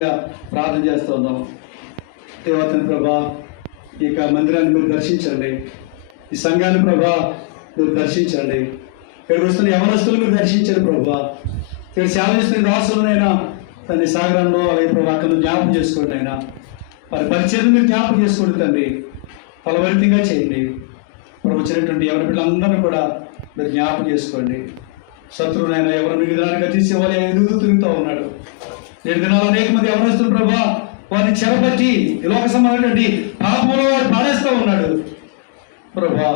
ప్రార్థన చేస్తూ ఉన్నాం. దేవతని ప్రభా, ఈ యొక్క మందిరాన్ని మీరు దర్శించండి, ఈ సంఘాన్ని ప్రభా మీరు దర్శించండి, ఇక్కడ వస్తున్న యవనస్తులు మీరు దర్శించండి ప్రభా. ఇక్కడ సేవ చేస్తున్న రాసులనైనా తండ్రి సాగరంలో అలాగే ప్రభా అక్కడ జ్ఞాపకం చేసుకోండి. అయినా వారి పరిచయం మీరు జ్ఞాపకం చేసుకోండి తండ్రి, ఫలభరితంగా చేయండి. ప్రభు వచ్చినటువంటి ఎవరి పిల్లలందరినీ కూడా మీరు జ్ఞాపకం చేసుకోండి. శత్రువునైనా ఎవరు విధానానికి తీసేవాళ్ళు ఎదుగు తిరుగుతూ ఉన్నాడు. 7 దినాలు అనేక మంది యవనస్తులు ప్రభా వారిని చెరపట్టి ఈ లోక సంబంధమైనటువంటి పాపంలో వాడు పాడేస్తూ ఉన్నాడు ప్రభా.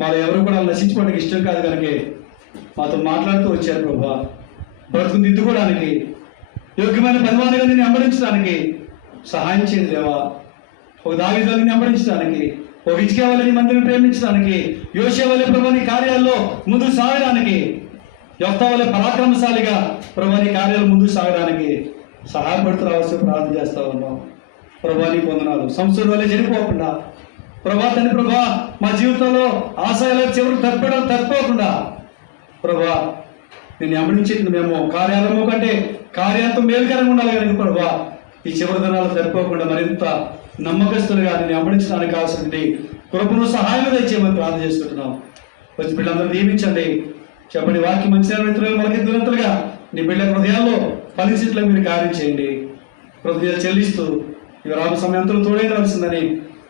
మాలో ఎవరు కూడా నశించుకోవడానికి ఇష్టం కాదు కనుక మాతో మాట్లాడుతూ వచ్చారు ప్రభా. బ్రతుకుని దిద్దుకోవడానికి, యోగ్యమైన పరిమాణంగా నేను వెంబడించడానికి సహాయం చేయండి దేవా. ఒక దావీదుని వెంబడించడానికి, ఒక హిజ్కియా వలె నీ మందిని ప్రేమించడానికి, యోషియా వలె ప్రభు నీ కార్యాల్లో ముందుకు సాగడానికి, యెఫ్తా వలె పరాక్రమశాలిగా ప్రభు నీ కార్యాలు ముందుకు సాగడానికి సహాయపడుతూ రావాల్సి ప్రార్థన చేస్తూ ఉన్నాం ప్రభా. నీ పొందనాలు సంస్థల వల్ల చనిపోకుండా ప్రభా తండ్రి ప్రభా మా జీవితంలో ఆశయాల చివరికి తప్పిపోకుండా ప్రభా నేను వెంబడించేది మేము కార్యాలము కంటే కార్యాంతం మేలుకరంగా ఉండాలి కనుక ప్రభా ఈ చివరి దినాలు తప్పిపోకుండా మరింత నమ్మకస్తులుగా నేను వెంబడించడానికి కావాల్సింది కృపను సహాయం తెచ్చేయమని ప్రార్థన చేసుకుంటున్నాం. వచ్చి బిడ్డలందరూ దీవించండి. చెప్పండి వాక్యం మంచి మిత్రులు మనకి దురంతలుగా నీ బిడ్డ హృదయాల్లో ఫలించిట్లా మీరు కార్యం చేయండి. కృతజ్ఞతలు చెల్లిస్తూ ఇక రాబు సమయంతో తోడైనవలసిందని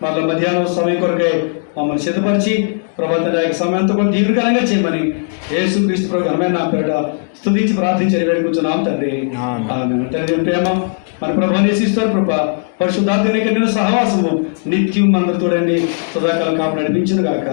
మళ్ళీ మధ్యాహ్నం సమయం కొరకై మమ్మల్ని సిద్ధపరిచి ప్రభుత్వ యొక్క సమయంతో కూడా దీర్ఘకాలంగా చేయమని యేసుక్రీస్తు ప్రభు ఘనమైన నా పేరిట స్తుతించి ప్రార్థించి వేడుకుంటున్నాం తండ్రి. తండ్రి ప్రేమ మన ప్రభుని యేసుక్రీస్తు కృప పరిశుద్ధాత్మ సహవాసము నిత్యం మన తోడండి సదాకాలం కాపు నడిపించును గాక.